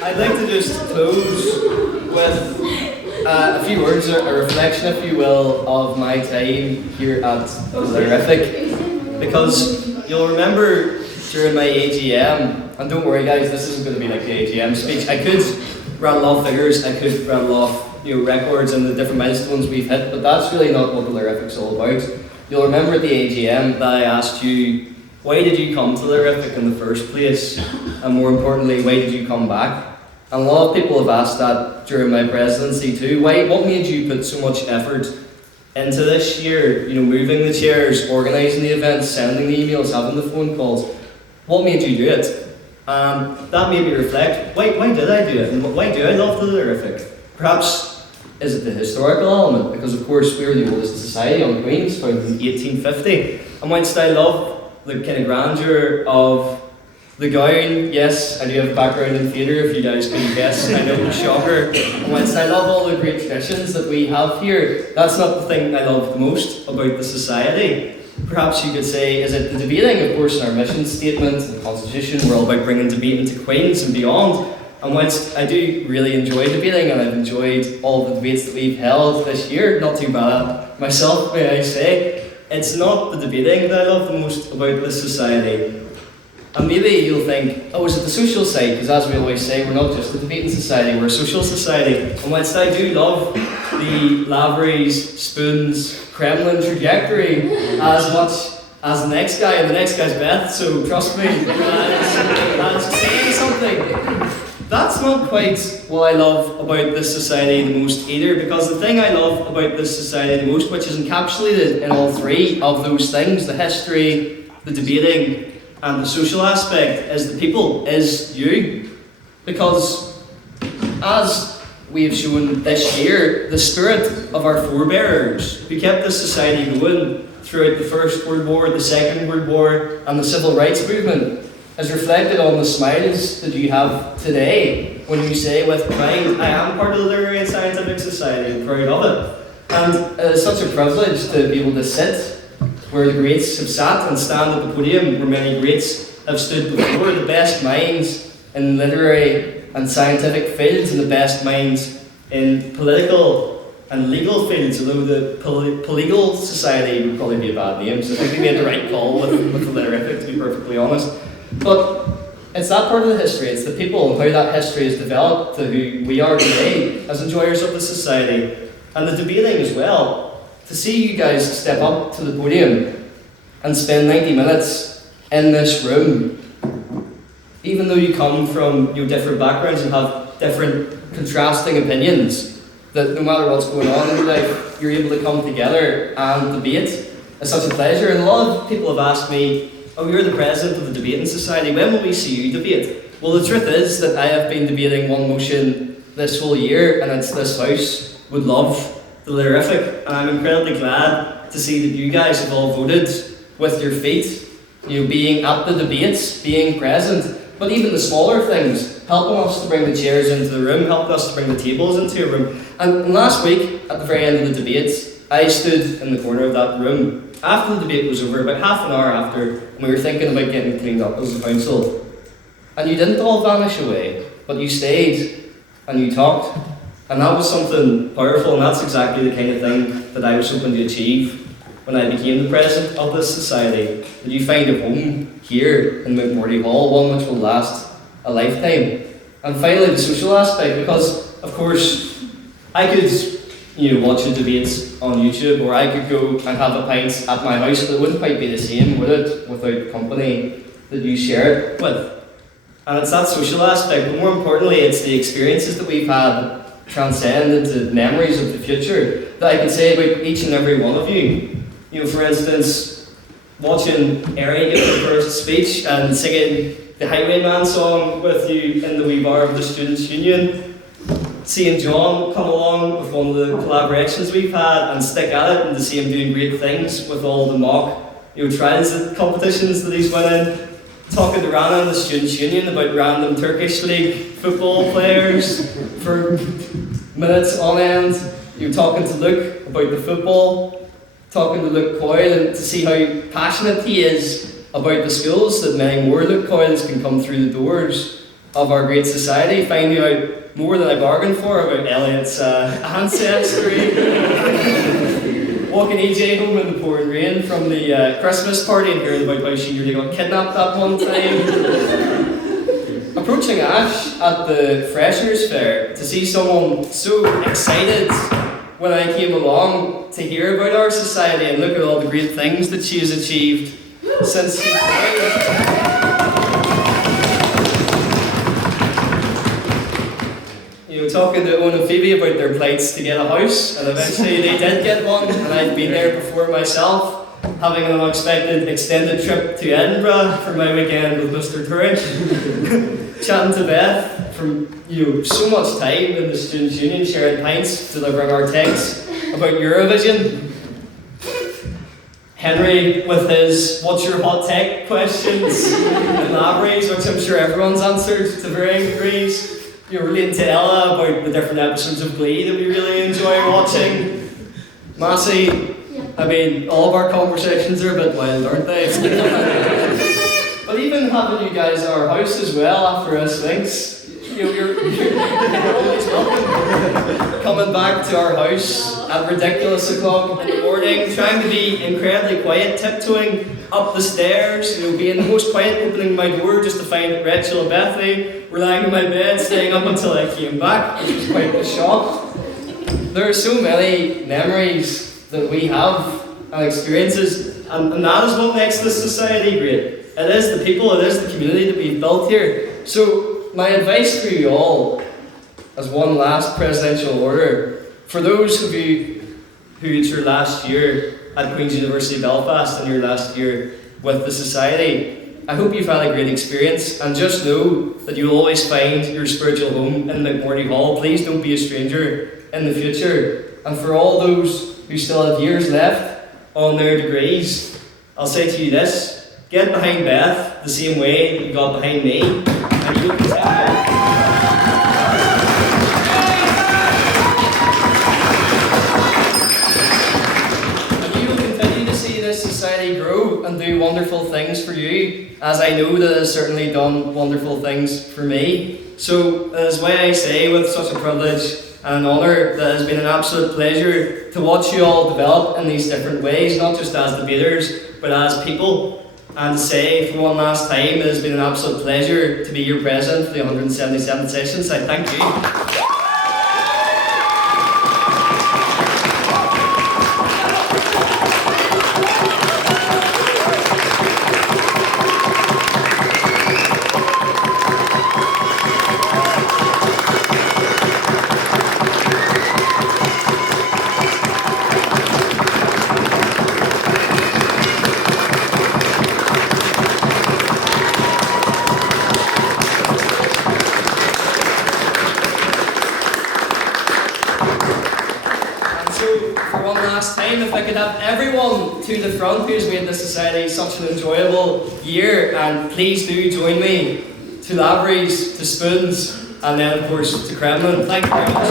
I'd like to just close with a few words, a reflection, if you will, of my time here at the Lyrific. Because you'll remember during my AGM, and don't worry guys, this isn't going to be like the AGM speech. I could rattle off figures, I could rattle off records and the different milestones we've hit, but that's really not what the Lyrific's all about. You'll remember at the AGM that I asked you, why did you come to the Lyrific in the first place? And more importantly, why did you come back? And a lot of people have asked that during my presidency too. What made you put so much effort into this year? Moving the chairs, organising the events, sending the emails, having the phone calls. What made you do it? That made me reflect, why did I do it? And why do I love the Lyrific? Perhaps, is it the historical element? Because of course we were the oldest society on the Queen's, founded in 1850. And whilst I love the kind of grandeur of the gown, yes, I do have a background in theatre, if you guys couldn't guess, I know, shocker. And whilst I love all the great traditions that we have here, that's not the thing I love the most about the society. Perhaps you could say, is it the debating? Of course, in our mission statement and the Constitution, we're all about bringing debate into Queen's and beyond. And whilst I do really enjoy debating, and I've enjoyed all the debates that we've held this year, not too bad myself, may I say, it's not the debating that I love the most about this society. And maybe you'll think, oh, is it the social side? Because as we always say, we're not just a debating society, we're a social society. And whilst I do love the Lavery's, Spoon's, Kremlin trajectory as much as the next guy, and the next guy's Beth, so trust me, that's saying something. That's not quite what I love about this society the most either, because the thing I love about this society the most, which is encapsulated in all three of those things, the history, the debating, and the social aspect, is the people, is you. Because as we have shown this year, the spirit of our forebears who kept this society going throughout the First World War, the Second World War, and the Civil Rights Movement is reflected on the smiles that you have today when you say with pride, I am part of the Literary and Scientific Society, I'm proud of it. And it is such a privilege to be able to sit where the greats have sat and stand at the podium where many greats have stood before, the best minds in literary and scientific fields and the best minds in political and legal fields, although the Polegal Society would probably be a bad name, so I think we made the right call with the Lyrific, to be perfectly honest. But it's that part of the history, it's the people and how that history has developed to who we are today as enjoyers of the society, and the debating as well. To see you guys step up to the podium and spend 90 minutes in this room, even though you come from different backgrounds and have different contrasting opinions, that no matter what's going on in your life, you're able to come together and debate. It's such a pleasure, and a lot of people have asked me, oh, you're the president of the Debating Society, when will we see you debate? Well, the truth is that I have been debating one motion this whole year, and it's this house would love the Lyrific, and I'm incredibly glad to see that you guys have all voted with your feet, being at the debates, being present, but even the smaller things, helping us to bring the chairs into the room, helping us to bring the tables into a room. And last week, at the very end of the debates, I stood in the corner of that room after the debate was over, about half an hour after, and we were thinking about getting cleaned up as a council. And you didn't all vanish away, but you stayed and you talked. And that was something powerful, and that's exactly the kind of thing that I was hoping to achieve when I became the president of this society. That you find a home here in McMurdy Hall, one which will last a lifetime. And finally, the social aspect, because of course I could watch the debates on YouTube, or I could go and have a pint at my house, but it wouldn't quite be the same, would it, without the company that you share it with. And it's that social aspect, but more importantly, it's the experiences that we've had transcend into memories of the future that I can say about each and every one of you. For instance, watching Ari give her first speech and singing the Highwayman song with you in the wee bar of the Students' Union, seeing John come along with one of the collaborations we've had and stick at it, and to see him doing great things with all the mock trials and competitions that he's winning, talking to Rana in the Students' Union about random Turkish League football players for minutes on end. You're talking to Luke about the football, talking to Luke Coyle, and to see how passionate he is about the schools, that many more Luke Coyles can come through the doors of our great society, finding out more than I bargained for about Elliot's ancestry, walking EJ home in the pouring rain from the Christmas party and hearing about how she nearly got kidnapped that one time, approaching Ash at the Freshers Fair to see someone so excited when I came along to hear about our society and look at all the great things that she has achieved since she joined. Talking to Owen and Phoebe about their plights to get a house, and eventually they did get one, and I've been there before myself, having an unexpected extended trip to Edinburgh for my weekend with Mr. Turing, chatting to Beth from so much time in the Students' Union, sharing pints, delivering our texts about Eurovision. Henry with his "what's your hot tech" questions and libraries, which I'm sure everyone's answered to varying degrees. Relating to Ella about the different episodes of Glee that we really enjoy watching. Massey, I mean, all of our conversations are a bit wild, aren't they? But even having you guys at our house as well after us Sphinx, you're always welcome. Coming back to our house at ridiculous o'clock in the morning, trying to be incredibly quiet, tiptoeing up the stairs, being the most quiet, opening my door just to find Rachel and Bethany were lying in my bed, staying up until I came back, which was quite a shock. There are so many memories that we have and experiences, and that is what makes this society great. It is the people, it is the community that we've built here. So my advice for you all, as one last presidential order, for those of you who it's your last year at Queen's University Belfast and your last year with the society, I hope you've had a great experience, and just know that you'll always find your spiritual home in McMorty Hall. Please don't be a stranger in the future. And for all those who still have years left on their degrees, I'll say to you this: get behind Beth the same way that you got behind me, and you'll continue. Society grow and do wonderful things for you, as I know that it has certainly done wonderful things for me. So that is why I say, with such a privilege and an honour, that it has been an absolute pleasure to watch you all develop in these different ways, not just as debaters, but as people. And to say for one last time, it has been an absolute pleasure to be your president for the 177th session, so I thank you. If I could have everyone to the front who's made this society such an enjoyable year, and please do join me to Lavery's, to Spoons, and then of course to Kremlin. Thank you very much.